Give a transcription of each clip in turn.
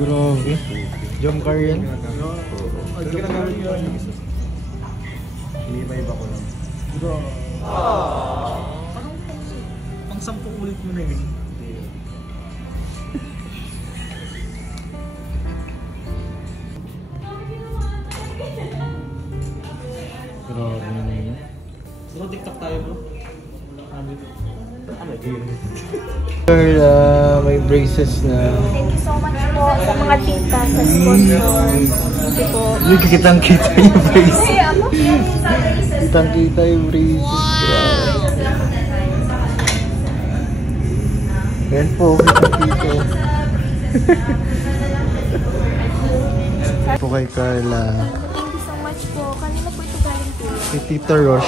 Grabe. Jump car yan. Iniba-iba ko lang. Pang 10 ulit mo na yun. Grabe na yun. Bro, TikTok tayo bro. Ano yun? May braces na. Thank you so much po sa mga tita, sa sponsor. Thank you po. Hindi kitang-kita yung braces. Ay, ako sa braces. Kitang-kita yung braces. Yan po, kitang-kita. Po kay Carla. Thank you so much po. Kanina po ito galing po. Kay Tita Rosh.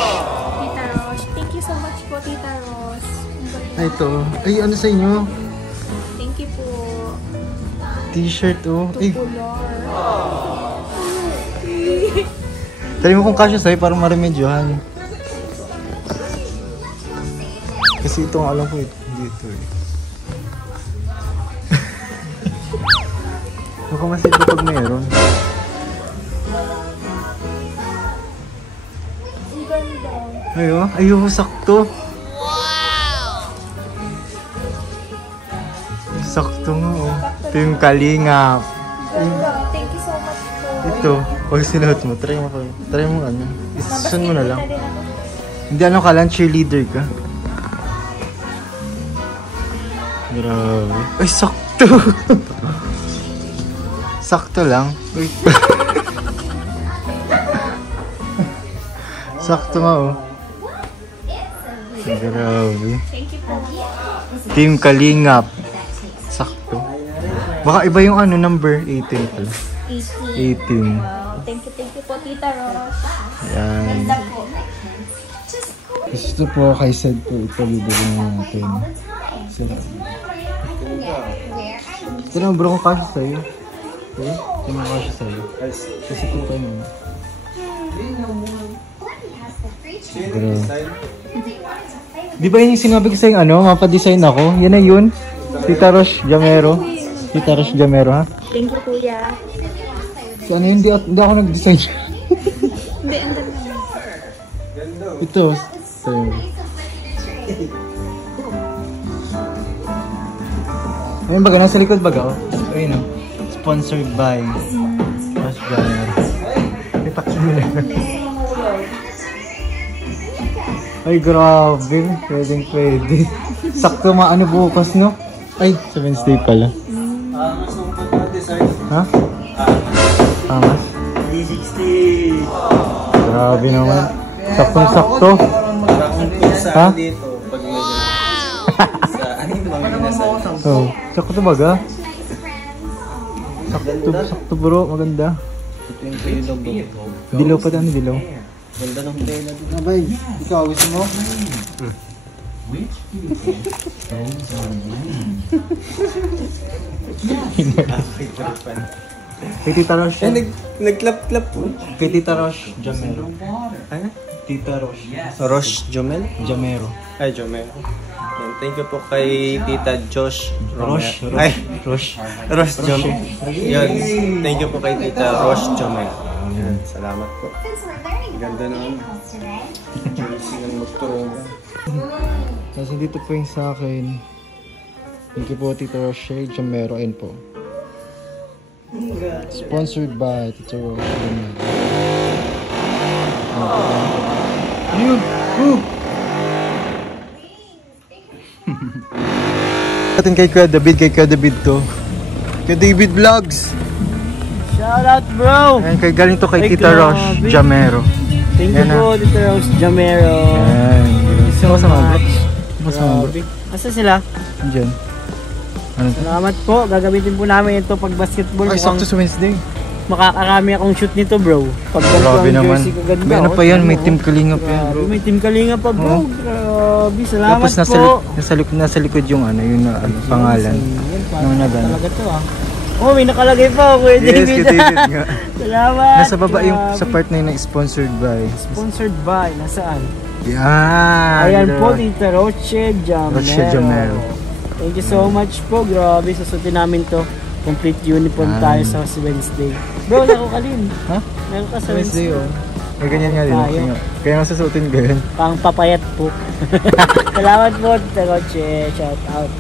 Tita Rosh. Thank you so much po, Tita Rosh. Ay, ito. Ay, ano sa inyo? Thank you po. T-shirt, oh. Ay, Tupular. try mo kung kasya sa'yo para maremedyohan. Kasi itong alam ko dito eh. Baka masito pag mayroon. Ang ganda. Ayo, ayoko sakto. Sakto nga oh. Ito yung kalingap. Ganda. Thank you so much po. Ito, pag sinuot mo, try mo ano. Isusun mo na lang. Mabaskin na din ako. Hindi ano ka lang, cheerleader ka. Grabe. Ay, sakto! Sakto lang. Wait. Sakto nga oh. Grabe. Thank you po. Team Kalingap. Sakto. Baka iba yung ano, number 18 pala. 18. 18. Wow. Thank you po, Tita Rosh. Yan. Ganda po. Gusto po kay Sed po. Ito bibigyan natin. Ito na bro, kung kasya sa'yo. Okay? Ito na kasya sa'yo. Kasi po kayo muna. Di ba yun yung sinabi ko sa'yo ano? Mapadesign ako? Yan na yun. Tita Rosh Jamero. Tita Rosh Jamero ha? Thank you, Kuya. So ano yun? Hindi ako nag-design. Hindi, ang ganda naman. Ito. Ito yun. Ayun baga, nasa likod baga oh. Ayun oh. Sponsored by Rosh Jamero. Itaksin mo na. Ay grabe, pwede. Sakto maano bukas no? Ay, sa Wednesday pala. Gusto mo pa design? Ha? Angas? 360. Grabe naman. Saktong-sakto. Ha? Dito, pag medyo sa aning mga nasa. Oh, sakto baga? Sakto bro, maganda. Ito yung payload bro. Dilaw pa tayo, dilaw. Ganda ng payload. Abay, ikaw gusto mo? Kay Tita Rosh. Nag-clap-clap po. Kay Tita Rosh Jamero. Ano? Tita Rosh. Rosh Jomel? Jamero. Ay, Jomel. Thank you po kay Tita Josh Rosh. Romero. Ay, Rosh Jomel. Yun. Thank you po kay Tita Rosh Jomel. Yan. Salamat po. Ganda naman. Jersey ng magturong. Kasi dito po yung sa akin. Thank you po Tita Rosh Jamero. Ayun po. Sponsored by Tita Rosh Jamero. Ayun! Atin kay Kuya David to. Kuya David Vlogs! Shout out bro! Ayan, kay galing to kay Ay, Tita Rosh grabe. Jamero. Thank you Yan po Tita Rosh Jamero. Ayan. Sino sa mga bro? Mas mga bro? Asa sila? Diyan. Ano to? Salamat po. Gagamitin po namin ito pag basketball. Ay, sakto sa Wednesday. Makakarami akong shoot nito bro. Pag Grabe ganito ang naman. jersey ko, ganda, May ano oh. pa yan? May Ano, Team Kalingap yan grabe, bro. may team Kalinga pa bro. Oo. Grabe. Salamat Tapos po. nasa likod yung ano, yung pangalan. Yung nagano. Talaga to ah. Oh, may nakalagay pa Kuya Yes, David. kay David nga. Salamat. Nasa baba yung Grabe. sa part na yun na sponsored by. Sponsored by. Nasaan? Yan! Ayan po, Tita Roche Jamero. Roche Jamero. Thank you so much po. Grabe, susutin namin to. Complete uniform tayo sa Wednesday. Bro, wala ko kalin. Ha? Meron ka sa Wednesday, Wednesday. oh. May ganyan nga din. Tayo. Kaya nga susutin ko yun. Pang papayat po. Salamat po, Taroche. Shout out.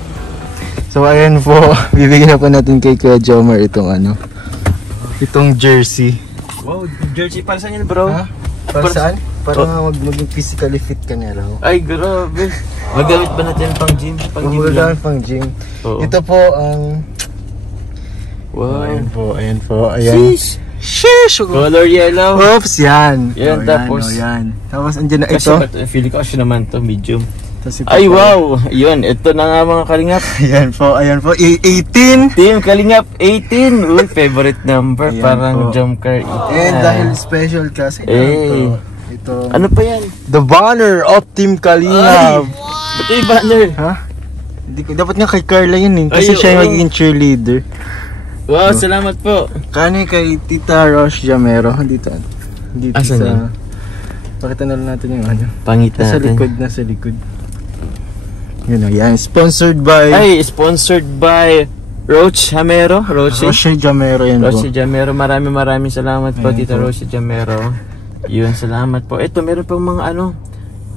So ayan po, bibigyan na po natin kay Kuya Jomar itong jersey. Wow, jersey para saan yun, bro? Ha? Para saan? Para nga maging physically fit ka na raw. Ay, grabe. Magamit ba natin pang gym? Pang gym lang? Pang gym. Oo. Ito po ang... Wow. Ayan po. Sheesh! Color yellow. Oops, yan. Yan, tapos... Yan. Tapos andyan na Kasi ito. feeling ko kasi naman to medium. Tapos ito Ay, po. wow! Yun, ito na nga mga kalingap. Ayan po. 18! Team Kalingap 18! Uy, favorite number. Ayan Parang po. jump car 18. And dahil special kasi ito. Ano pa yan? The banner of Team Kalingap. Ito yung banner. Ha? Dapat nga kay Carla yun eh. Kasi Ay, siya yung oo. magiging cheerleader. Wow, salamat po. Kani kay Tita Rosh Jamero. Dito Asan sa... yan? Pakita na lang natin yung ano. Pangit Nasa natin. likod, nasa likod. Yun o, yan. Sponsored by... Ay, sponsored by Roche Jamero. Roche Jamero yan po. Jamero. Maraming salamat po, Ayan Tita po. Roche Jamero. Yun, salamat po. Ito, meron pang mga ano.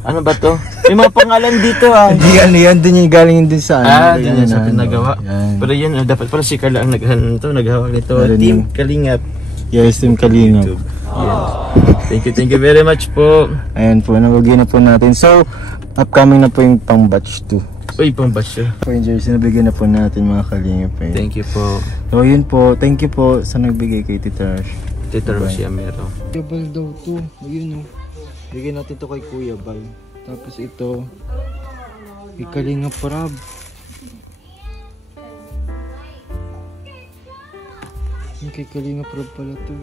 Ano ba to? May mga pangalan dito ah. Hindi ano yan, din yung galing din sa ano. Din yan sa pinagawa. Yan. Pero yun, dapat pala si Carla ang naghawak nito. Meron Team yung- Kalingap. Yes, Team Kalingap. YouTube. Yes. Thank you very much po. Ayan po, nabagyan na po natin. So, upcoming na po yung pang batch 2. Uy, pang basyo. Po yung jersey, nabigyan na po natin mga Kalingap. Thank you po, So, yun po. Thank you po sa nagbigay kay Tita Rosh. Tita Roche Jamero. Kuya Bal daw to. Ayun o. Bigyan natin to kay Kuya Bal. Tapos ito, kay Kalingap Prab. Yung kay Kalingap Prab pala to.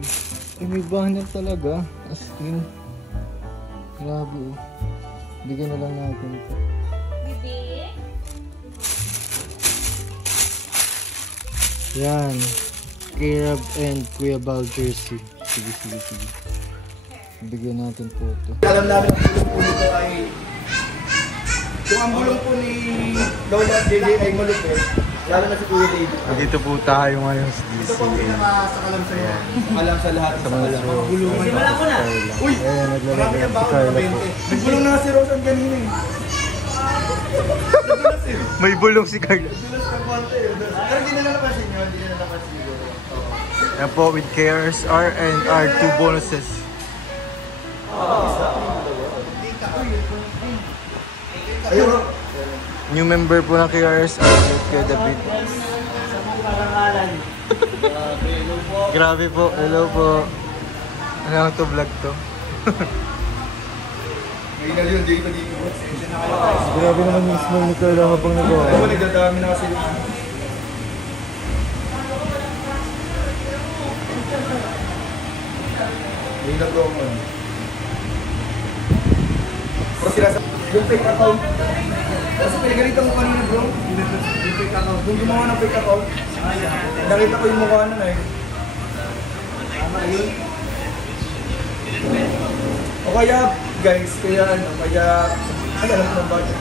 Ay, may banner talaga. As in. Grabe o. Bigyan na lang natin to. Yan. Kay Rob and Kuya Bal jersey. Sige. Bigyan natin po ito. Alam namin ang bulong po nito ay kung ang bulong po ni Lola at JJ ay malupit, lalo na si Kuya David. Dito po tayo ngayon sa Ito po ang pinakasakalam sa inyo. Alam sa lahat sa mga bulungan. Simula ko na. Uy! Ayan, Marami naglalagay ang si baon Carla na po. 20. Nagbulong na nga si Rosan kanina eh. May bulong si Carla. Dulas ng konti. Pero hindi na nalapasin nyo. Hindi na nalapasin siguro. Yan po with KRSR and our 2 bonuses. Ayun. New member po ng KRSR with Kuya David. Grabe po. Hello po. Ano lang to vlog to? Ngayon na yun, dito. Grabe naman yung smile ni Carla habang nagawa. Ayun, nagdadami na kasi yung... May nag-roman. Pero sila sa... Yung fake account. Kasi pinagalitan ko kanina bro. Yung fake account. Yung gumawa ng fake account. Nakita ko yung mukha nun eh. Tama yun. O kaya guys, kaya ano, kaya... Ay, alam ko ng budget.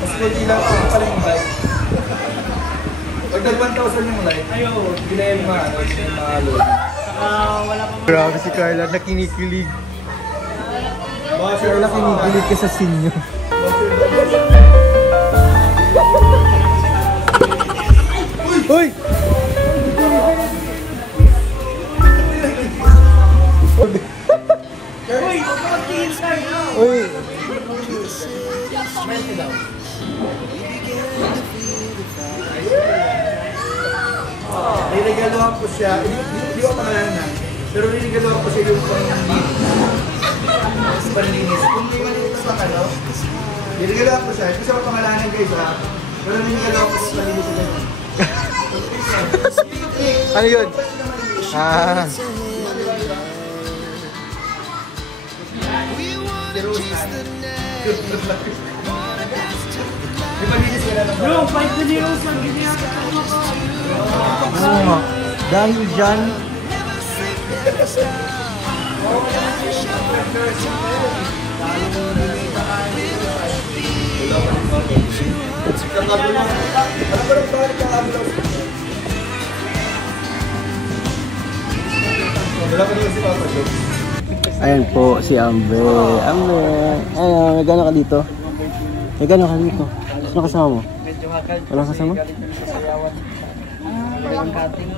Mas kunti lang ako pala yung like. Pag nag 1,000 yung like, ginaya yung mga ano, yung mga load. Grabe si Carla, nakinikilig. Baka Si Carla kinikilig ka sa sinyo. Uy! Uy! Niligaluhan ko siya, hindi ko pangalanan, pero niligaluhan ko siya yung panlinis. Kung may malinis sa ano, niligaluhan ko siya, hindi ko pangalanan guys ha, pero niligaluhan ko siya panlinis sa ganun. Ano yun? Ah. May malinis ka na lang. Bro, 5 Oo nga. Dahil dyan, Alam ko lang bakit kakagulo Wala pa naman si Papa Joe. Ayan po, si Amber. Amber. Ano, may gano'n ka dito? May gano'n ka dito? Sino kasama mo? Walang kasama?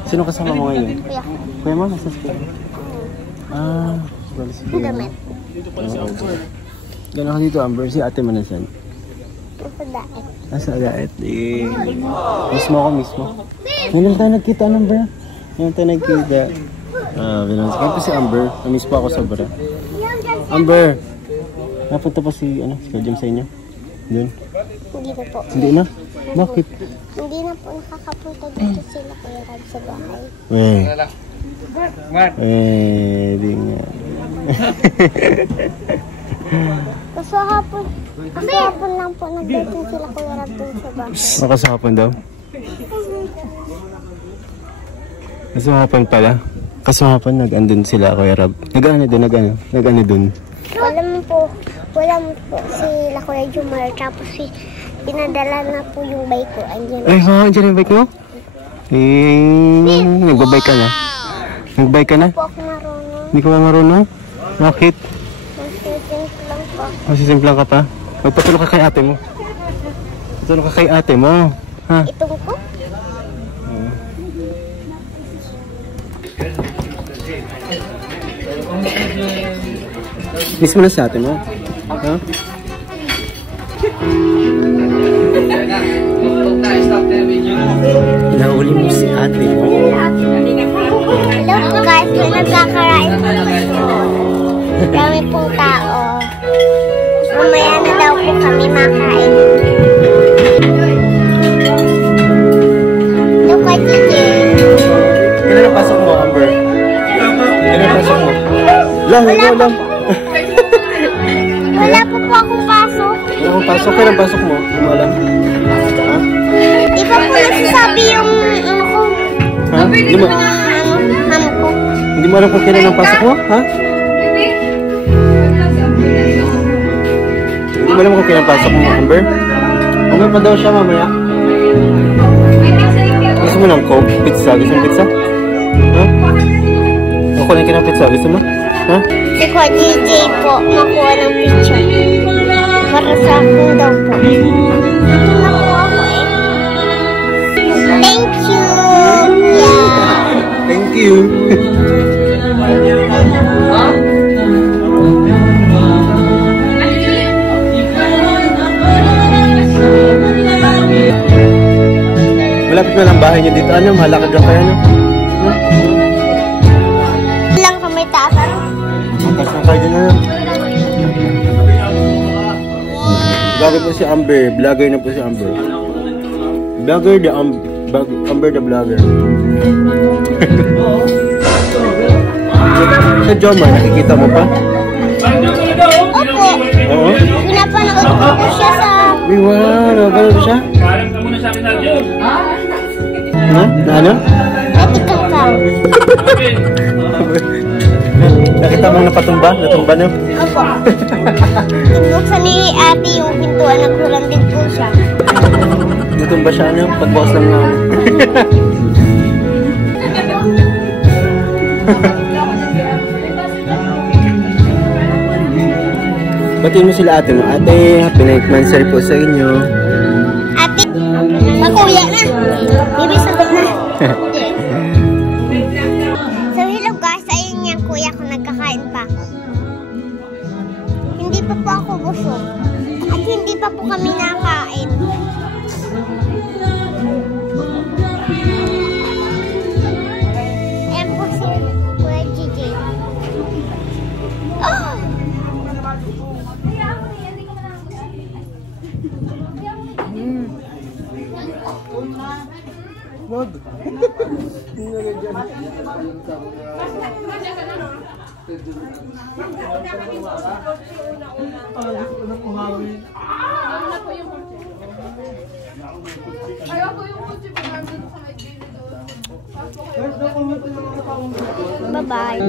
Sino kasama mo ngayon? Kuya. Kuya mo? Nasa school? Ah, wala si Kuya mo. Gano'n ka dito, Amber? Si ate mo nasan? Nasa daet. Nasa daet. Eh, mismo ako, mismo. Ngayon tayo nagkita, Amber. Ngayon tayo nagkita. Ah, binansi. Kaya po si Amber. Namiss po ako sobra. Amber! Napunta pa si, si Kajim sa inyo? Doon? Hindi na po. Hindi na? Bakit? Hindi na po nakakapunta dito sila Kuya Rab sa bahay. Di nga. Kasahapon lang po nag-dating sila Kuya Rab dun sa bahay. Kasahapon daw? Kasahapon pala? Kasahapon nag-andun sila, Kuya Rab. Nag-ano dun? Wala mo po sila Kuya Jumar, tapos pinadala na po yung bike ko. Andiyan. Ay, andyan yung bike mo? Nagbabike ka na? Nagbike ka na? Po ako marunong. Hindi ko ba marunong? Bakit? Masisink lang po. Masisimplang ka pa? Magpatulog ka kay ate mo. Patulog ka kay ate mo. Ha? Itong ko? Miss mo na sa ate mo? Ha? Nahuli mo si ate mo. Hello guys, may nagkakarain po dito. Dami pong tao. Mamaya na daw po kami makain. Hello kay DJ. Kailan ang pasok mo, Amber? Kailan ang pasok mo? Lang. Wala po akong pasok. Wala akong pasok. Kailan ang pasok mo? Hindi mo alam. Ha? Di ba po nagsasabi yung ano ko? Ha? Hindi mo? Mama ko. Hindi mo alam kung kailan ang pasok mo? Ha? Hindi mo alam kung kailan ang pasok mo, Amber? Amber pa daw siya mamaya. Gusto mo ng Coke? Pizza? Gusto mo pizza? Ha? Ako lang ka ng pizza. Gusto mo? Ha? Si Kwa DJ po, makuha ng picture. Para sa akin daw po. Ito na po ako eh. Thank you! Yeah! Thank you! Malapit na lang bahay niyo dito. Ano? Malakad lang kayo, no? Lang sa may taas. Taas na kayo na. Vlogger po si Amber. Vlogger na po si Amber. Amber the vlogger. Sa Jomar, nakikita mo pa? Opo. Oo. Pinapanood ko po siya sa... Wow, nagano siya? Ha? Na ano? Ethical ka. Nakita mo napatumba? Natumba na? Opo. Tinuksan ni ate yung pintuan, naghulan din po siya. Natumba siya ano? Pagbukas lang na. Batiin mo sila ate mo. Ate, happy 9th monthsary po sa inyo. Ate, makuya na. Bibi sagot na. So hello guys, ayun yung kuya ko, nagkakain pa. Hindi pa po ako busog. At hindi pa po kami nakain. Ayan po si Kuya JJ. Oh! Wag. Bye-bye.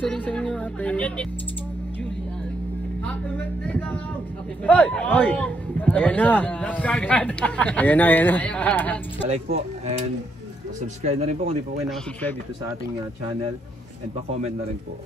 anniversary sa inyo, ate. Hoy! Hoy! Ayan na. Ayan na, ayan na. Like po and subscribe na rin po kung di po kayo nakasubscribe dito sa ating channel and pa-comment na rin po.